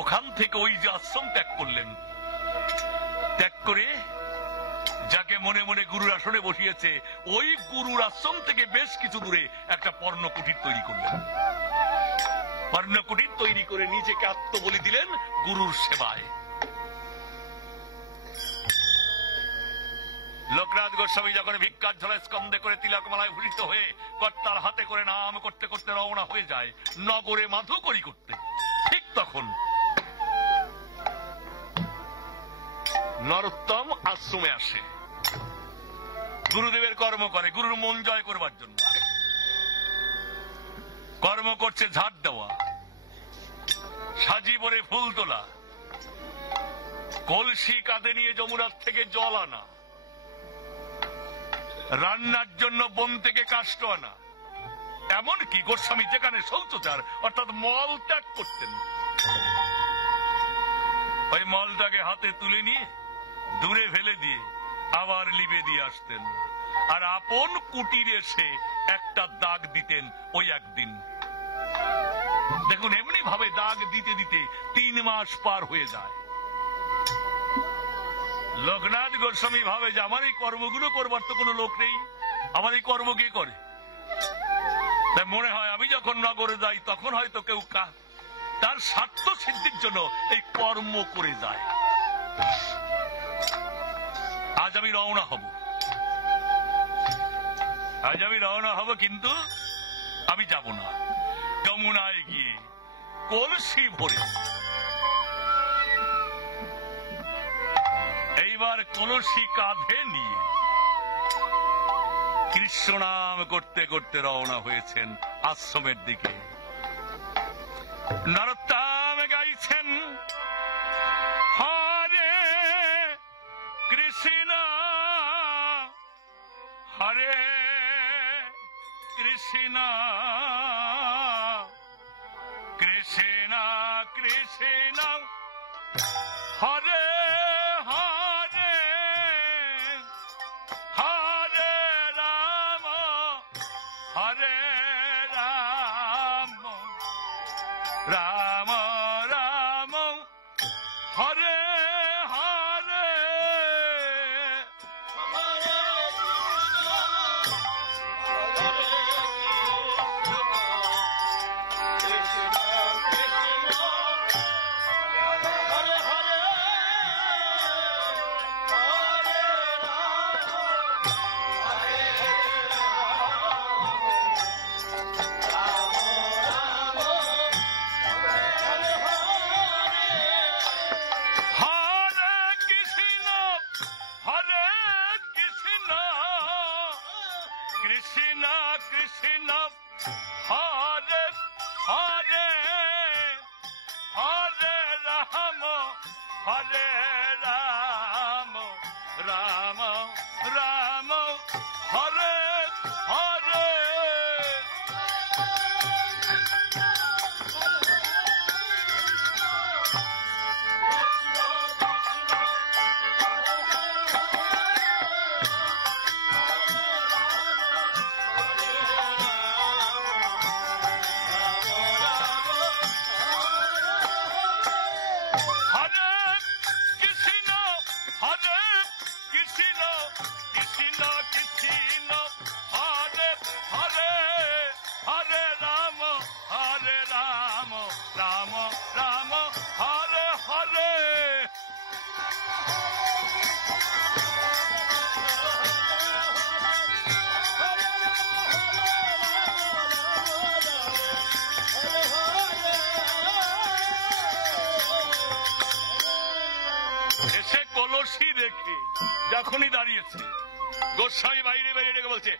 ওখান থেকে ওই যে আশ্রম ত্যাগ করলেন, ত্যাগ করে যাকে মনে মনে গুরুর আসনে বসিয়েছে ওই গুরুর আশ্রম থেকে বেশ কিছু দূরে একটা পর্ণকুটির তৈরি করলেন। পর্ণকুটির তৈরি করে নিজেকে আত্মবলি দিলেন গুরুর সেবায়। লোকনাথ গোস্বামী যখন ভিক্ষার ঝোলায় স্কন্ধে করে তিলকমালায় ভূষিত হয়ে কর্তার হাতে করে নাম করতে করতে রওনা হয়ে যায় নগরে মাধুকরী করতে, ঠিক তখন নরোত্তম আশ্রমে আসে, গুরুদেবের কর্ম করে, গুরুর মন জয় করবার জন্য কর্ম করছে। ঝাড় দেওয়া, সাজি ভরে ফুল তোলা, কলসি কাঁধে নিয়ে যমুনার থেকে জল আনা, রান্নার জন্য বন থেকে কাষ্ঠ আনা, এমনকি গোস্বামী যেখানে শৌচাচার অর্থাৎ মল ত্যাগ করতেন ওই মলটাকে হাতে তুলে নিয়ে দূরে ফেলে দিয়ে আবার লিবে দিয়ে আসতেন। আর আপন কুটিরে এসে একটা দাগ দিতেন ওই একদিন। দেখুন, এমনি ভাবে দাগ দিতে দিতে 3 মাস পার হয়ে যায়। লোকনাথ গোস্বামী ভাবে যে আমার এই কর্মগুলো করবার তো কোনো লোক নেই, আমার এই কর্ম কে করে? তাই মনে হয় আমি যখন নগরে যাই তখন হয়তো কেউ তার স্বার্থ সিদ্ধির জন্য এই কর্ম করে যায়। আজ আমি রওনা হব, কিন্তু আমি যাব না। যমুনায় গিয়ে কলসি ভরে, এইবার কলসি কাঁধে নিয়ে কৃষ্ণ নাম করতে করতে রওনা হয়েছেন আশ্রমের দিকে। নরোত্তম গাইছেন হরে কৃষ্ণ হরে কৃষ্ণ কৃষ্ণ কৃষ্ণ হরে হরে হরে রাম হরে রাম রাম রাম হরে হরে হরে রাম রাম রাম হরে হরে কলসি রেখে যখনই দাঁড়িয়েছে গোস্বামী বাইরে বাইরে ডেকে বলছে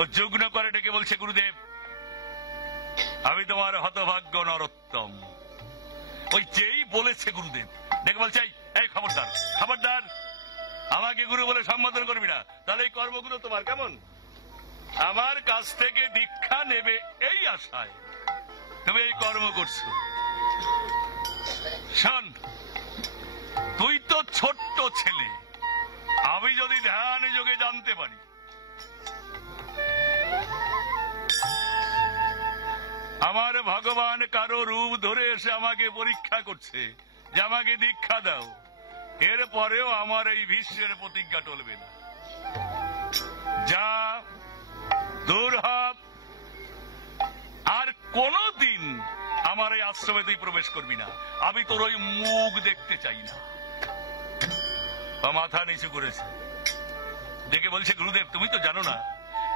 ও যুগ্ন করে ডেকে বলছে গুরুদেব আমি তোমার হতভাগ্য নরোত্তম। ওই যেই বলেছে গুরুদেব ডেকে বলছে এই খবরদার খবরদার, আমাকে গুরু বলে সম্বোধন করবি না, তাহলে এই কর্মগুলো তোমার কেমন? আমার কাছ থেকে দীক্ষা নেবে এই আশায় তুমি এই কর্ম করছো। শোন, তুই তো ছোট্ট ছেলে, আমি যদি ধ্যান যোগে জানতে পারি আমার ভগবান কারো রূপ ধরে এসে আমাকে পরীক্ষা করছে যে আমাকে দীক্ষা দাও, এরপরেও আমার এই ভীষ্মের প্রতিজ্ঞা টলবে না। যা দূর হ, আর কোনদিন আমার এই আশ্রমে তুই প্রবেশ করবি না, আমি তোর ওই মুখ দেখতে চাই না। মাথা নিচু করেছে, দেখে বলছে গুরুদেব তুমি তো জানো না,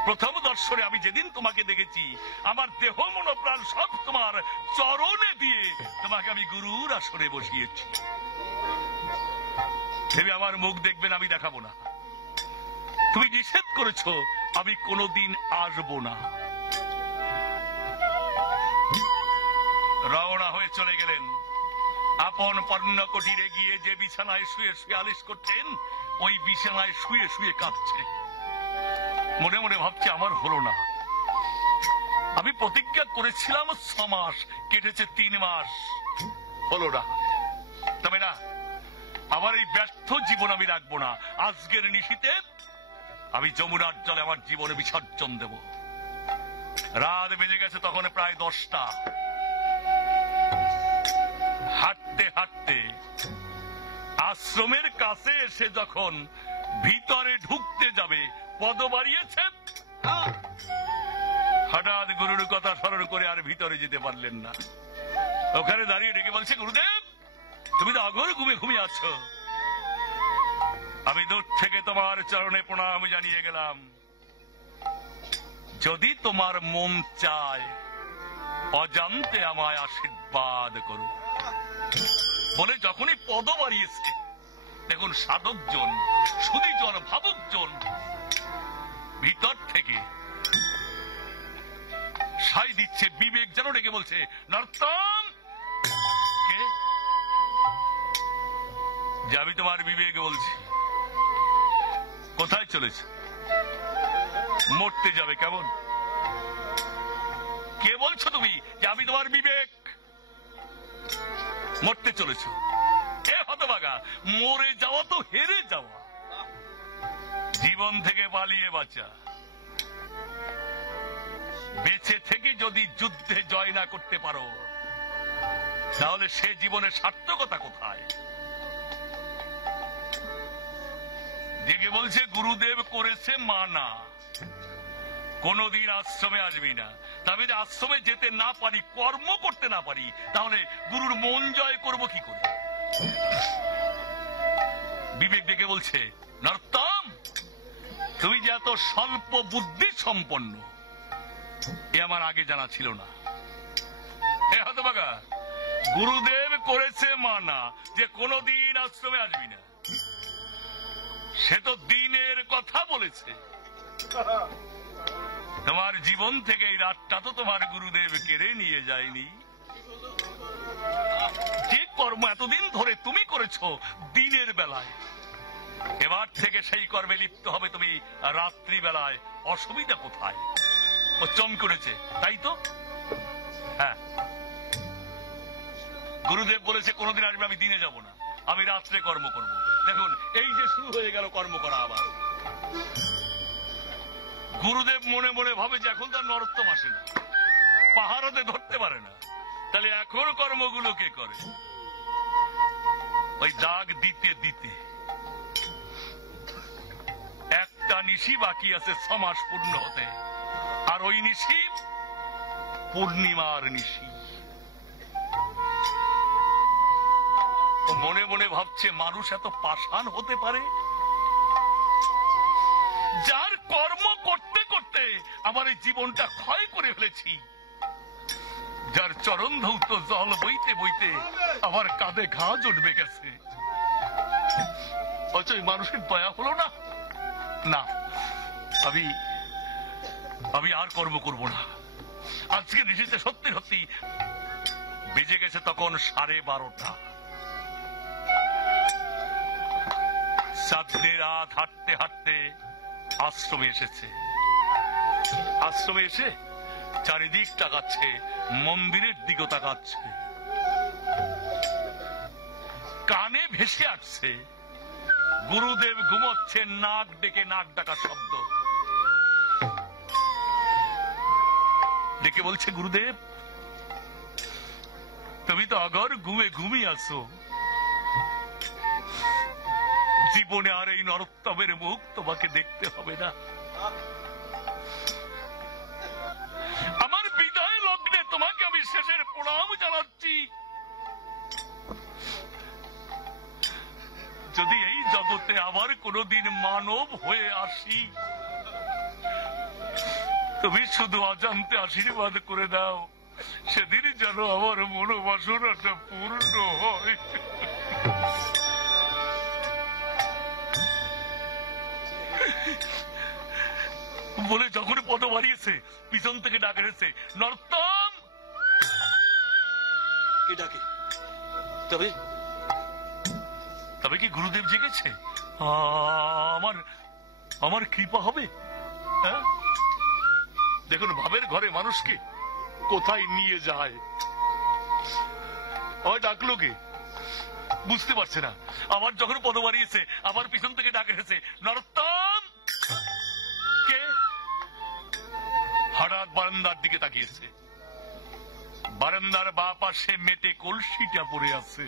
প্রথম দর্শনে আমি যেদিন তোমাকে দেখেছি আমার দেহ মন প্রাণ সব তোমার চরণে দিয়ে তোমাকে আমি গুরুর আসনে বসিয়েছি। ভেবে আমার মুখ দেখবেন, আমি দেখাবো না। তুমি নিষেধ করেছো, আমি কোনোদিন আসবো না। রওনা হয়ে চলে গেলেন। আপন পর্ণ কুটিরে গিয়ে যে বিছানায় শুয়ে শুয়ে আলিশ করতেন, ওই বিছানায় শুয়ে শুয়ে কাঁদছে। মনে মনে ভাবছে আমার হলো না, আমি প্রতিজ্ঞা করেছিলাম 6 মাস, কেটেছে 3 মাস, হলো না। তবে না, আমার এই ব্যর্থ জীবন আমি রাখবো না। আজকের নিশীতে আমি যমুনার জলে আমার জীবনে বিসর্জন দেব। রাত বেজে গেছে তখন প্রায় 10টা। হাঁটতে হাঁটতে আশ্রমের কাছে এসে যখন ভিতরে ঢুকতে যাবে, পদ বাড়িয়েছে, হঠাৎ গুরুর কথা স্মরণ করে আর ভিতরে যেতে পারলেন না। ওখানে দাঁড়িয়ে ডেকে বলছে, গুরুদেব তুমি তো অঘোর ঘুমিয়ে আছো, আমি দূর থেকে তোমার চরণে প্রণাম জানিয়ে গেলাম। যদি তোমার মন চায় অজান্তে আমায় আশীর্বাদ করো। বলে যখনই পদ বাড়িয়েছে, দেখুন সাধকজন, সুধীজন, ভাবকজন ভিতর থেকে সাই দিচ্ছে। বিবেক যেন ডেকে বলছে, নর্তম কে? যে আমি তোমার বিবেক বলছি। কোথায় চলেছে? মরতে যাবে কেমন? কে বলছো তুমি যে আমি তোমার বিবেক? মরতে চলেছ? এ হতভাগা, মরে যাওয়া তো হেরে যাওয়া, জীবন থেকে পালিয়ে বাঁচা। বেঁচে থেকে যদি যুদ্ধে জয় না করতে পারো, তাহলে সে জীবনের সার্থকতা কোথায়? দেখে বলছে, গুরুদেব করেছে মানা, কোনদিন আশ্রমে আসবি না। তবে আশ্রমে যেতে না পারি, কর্ম করতে না পারি, তাহলে গুরুর মন জয় করব কি করে? বিবেক ডেকে বলছে, নর্তম তুমি যে এত স্বল্প বুদ্ধি সম্পন্ন, এ আমার আগে জানা ছিল না। এ হতভাগা, গুরুদেব করেছে মানা যে কোনদিন আশ্রমে আসবি না, সে তো দিনের কথা বলেছে। তোমার জীবন থেকে এই রাতটা তো তোমার গুরুদেব কেড়ে নিয়ে যায়নি। যে কর্ম এতদিন ধরে তুমি করেছো দিনের বেলায়, এবার থেকে সেই কর্মে লিপ্ত হবে তুমি রাত্রি বেলায়। অসুবিধা কোথায়? ও চম করেছে, তাই তো? হ্যাঁ, গুরুদেব বলেছে কোনদিন আসবে, আমি দিনে যাব না, আমি রাত্রে কর্ম করব। দেখুন, এই যে শুরু হয়ে গেল কর্ম করা আবার। গুরুদেব মনে মনে ভাবে যে এখন তার নরোত্তম আসে না, পাহাড়তে ধরতে পারে না, তাহলে এখন কর্মগুলো কে করে? ওই দাগ দিতে দিতে একটা নিশি বাকি আছে 6 মাস পূর্ণ হতে, আর ওই নিশি পূর্ণিমার নিশি। মনে মনে ভাবছে, মানুষ এত পাষাণ হতে পারে? যার কর্ম করতে করতে আমার এই জীবনটা ক্ষয় করে ফেলেছি, যার চরণ ধৌত জল বইতে বইতে আমার কাঁধে ঘা জন্মে গেছে, অচয় মানুষের দয়া হলো না। না, আমি আর কর্ম করব না। আজকে নিশিতে সত্যি সত্যি বেজে গেছে তখন 12:30। সাতদিন রাত হাঁটতে হাঁটতে আশ্রমে এসেছে। আশ্রমে এসে চারিদিক তাকাচ্ছে, মন্দিরের দিকে তাকাচ্ছে, কানে ভেসে আসছে গুরুদেব ঘুমোচ্ছে, নাক ডেকে নাক ডাকার শব্দ। ডেকে বলছে, গুরুদেব তুমি তো আগর ঘুমে ঘুমিয়ে আসো। জীবনে আর এই নরোত্তমের মুখ তোমাকে দেখতে হবে না। আমার বিদায় লগ্নে তোমাকে আমি শেষের প্রণাম জানাচ্ছি। যদি এই জগতে আবার কোনদিন মানব হয়ে আসি, তুমি শুধু অজান্তে আশীর্বাদ করে দাও, সেদিন যেন আমার মনোবাসনাটা পূর্ণ হয়। বলে যখন পদ বাড়িয়েছে, পিছন থেকে ডাক এসেছে, নর্তম। কে ডাকে? তবে তবে কি গুরুদেব জেগেছে? আমার আমার কৃপা হবে। হ্যাঁ, দেখুন ভাবের ঘরে মানুষকে কোথায় নিয়ে যায়। ডাকলো কে বুঝতে পারছে না। আবার যখন পদ বাড়িয়েছে, আবার পিছন থেকে ডাক এসেছে, নরোত্তম। কে? হঠাৎ বারান্দার দিকে তাকিয়েছে। বারান্দার বা পাশে মেটে কলসিটা পড়ে আছে।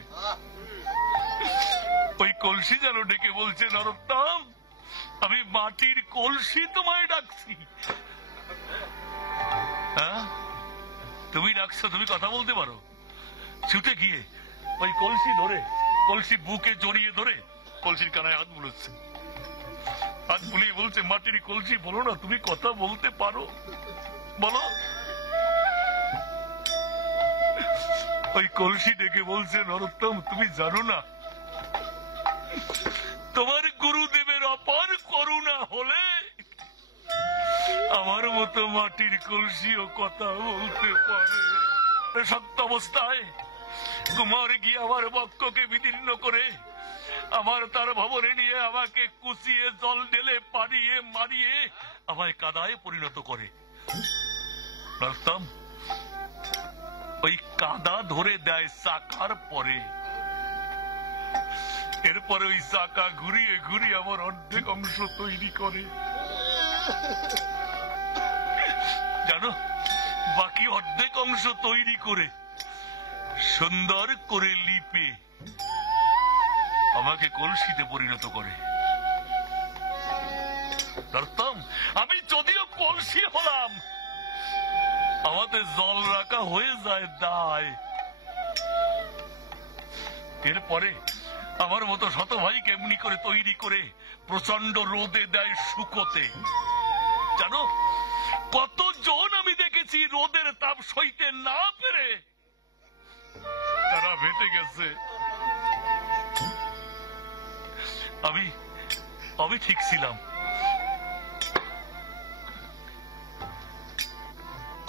ওই কলসি যেন ডেকে বলছে, নরোত্তম, আমি মাটির কলসি তোমায় ডাকছি। হ্যাঁ, তুমি ডাকছো, তুমি কথা বলতে পারো। ছুটে গিয়ে ওই কলসি ধরে, কলসি বুকে জড়িয়ে ধরে কলসির কানায় হাত বুলোচ্ছে। হাত বুলিয়ে বলছে, মাটির কলসি, বলো না তুমি কথা বলতে পারো, বলো। ওই কলসি ডেকে বলছে, নরোত্তম, তুমি জানো না তোমার গুরুদেবের অপার করুণা হলে আমার মতো মাটির কলসিও কথা বলতে পারে। শক্ত অবস্থায় কুমার গিয়ে আমার বক্ষকে বিদীর্ণ করে আমার তার ভবনে নিয়ে আমাকে কুচিয়ে জল ঢেলে পানিয়ে মারিয়ে আমায় কাদায় পরিণত করে। ওই কাদা ধরে দেয় চাকার পরে। এরপরে ওই চাকা ঘুরিয়ে ঘুরিয়ে আমার অর্ধেক অংশ তৈরি করে। জানো, বাকি অর্ধেক অংশ তৈরি করে সুন্দর করে লিপে আমাকে কলসিতে পরিণত করে। আমি যদিও কলসি হলাম, আমাদের জল রাখা হয়ে যায় দায়। এরপরে আমার মতো শত ভাই কেমনি করে তৈরি করে প্রচন্ড রোদে দেয় শুকোতে। জানো, কতজন আমি দেখেছি রোদের তাপ সইতে না পেরে তারা ভেটে গেছে। আমি ঠিক ছিলাম।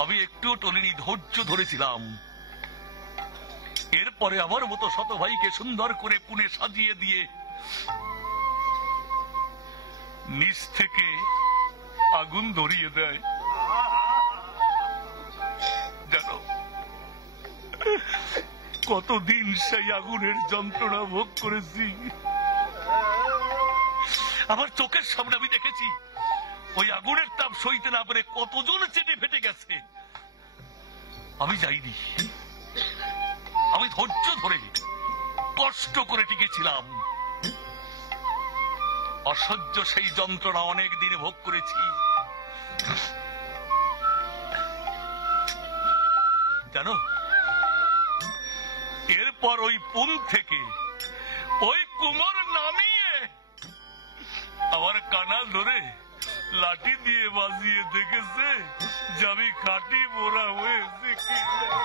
আমি একটুও টলিনি, ধৈর্য ধরেছিলাম। এরপরে আমার মতো শত ভাইকে সুন্দর করে পুনে সাজিয়ে দিয়ে নিচ থেকে আগুন ধরিয়ে দেয়। জানো, কতদিন সেই আগুনের যন্ত্রণা ভোগ করেছি। আমার চোখের সামনে আমি দেখেছি ওই আগুনের তাপ সইতে না পেরে কতজন চেটে ফেটে গেছে। আমি যাইনি, আমি ধৈর্য ধরে কষ্ট করে টিকেছিলাম। অসহ্য সেই যন্ত্রণা অনেক দিন ভোগ করেছি। জানো, এরপর ওই পুন থেকে ওই কুমোর নামিয়ে আমার কানা ধরে লাঠি দিয়ে বাজিয়ে দেখেছে যে আমি খাঁটি মোরা হয়েছে কিনা।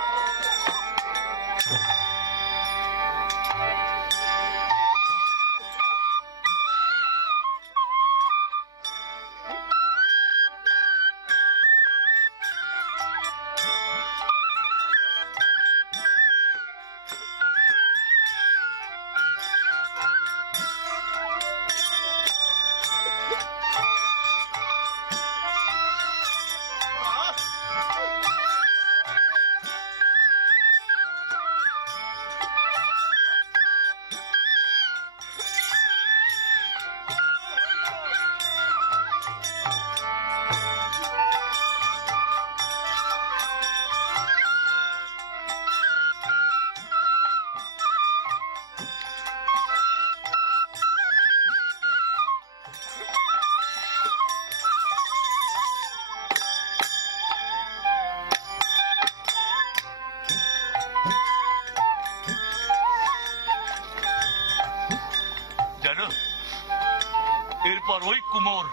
কুমোর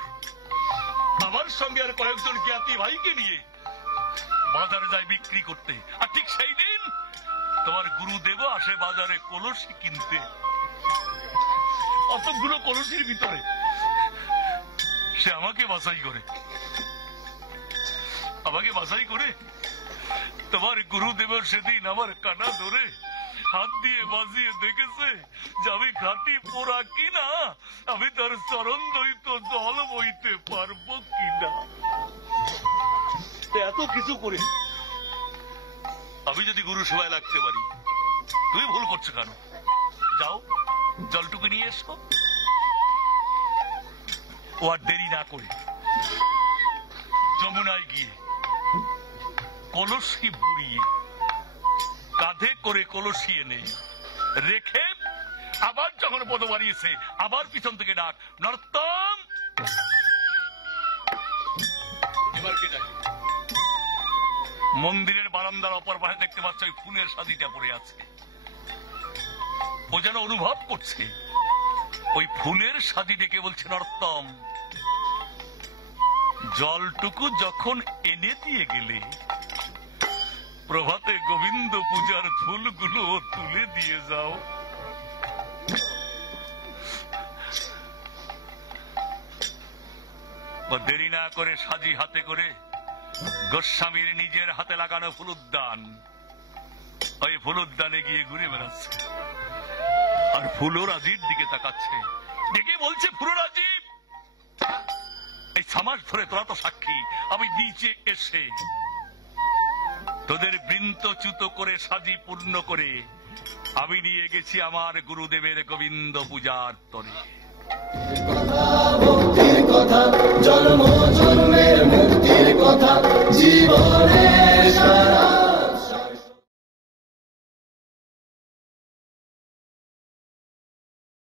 আমার সঙ্গে আর কয়েকজন জ্ঞাতি ভাইকে নিয়ে বাজারে যায় বিক্রি করতে। আর ঠিক সেই দিন তোমার গুরুদেব আসে বাজারে কলসি কিনতে। অতগুলো কলসির ভিতরে সে আমাকে বাছাই করে তোমার গুরুদেবের সেদিন আমার কানা ধরে হাত দিয়ে বাজিয়ে দেখেছে যে আমি ঘাটি পোড়া কিনা, আমি তার চরণ দইত জল বইতে পারবো কিনা। এত কিছু করে আমি যদি গুরু সভায় লাগতে পারি, তুমি ভুল করছো কেন? যাও জলটুকু নিয়ে এসো। ও আর দেরি না করে যমুনায় গিয়ে কলসি ভরিয়ে কাঁধে করে কলসি এনে রেখে আবার যখন পদ বাড়িয়েছে, আবার পিছন থেকে ডাক, নর্তম। এবার কে ডাকে? মন্দিরের বারান্দার অপর পাশে দেখতে পাচ্ছ ওই ফুলের সাদিটা পড়ে আছে। ও যেন অনুভব করছে ওই ফুলের সাদি ডেকে বলছে, নর্তম, জলটুকু যখন এনে দিয়ে গেলে প্রভাতে গোবিন্দ পূজার ফুলগুলো তুলে দিয়ে যাও। দেরি না করে সাজি হাতে করে গোস্বামীর নিজের হাতে লাগানো ফুলুদ্দান, ওই ফুলুদ্দানে গিয়ে ঘুরে বেড়াচ্ছে আর ফুলরাজির দিকে তাকাচ্ছে। ডেকে বলছে, ফুলরাজি, এই 6 মাস ধরে তোরা তো সাক্ষী, আমি নিচে এসে তোদের বৃন্তচ্যুত করে সাজি পূর্ণ করে আমি নিয়ে গেছি আমার গুরুদেবের গোবিন্দ পূজার তরে। কথা জন্ম জন্ম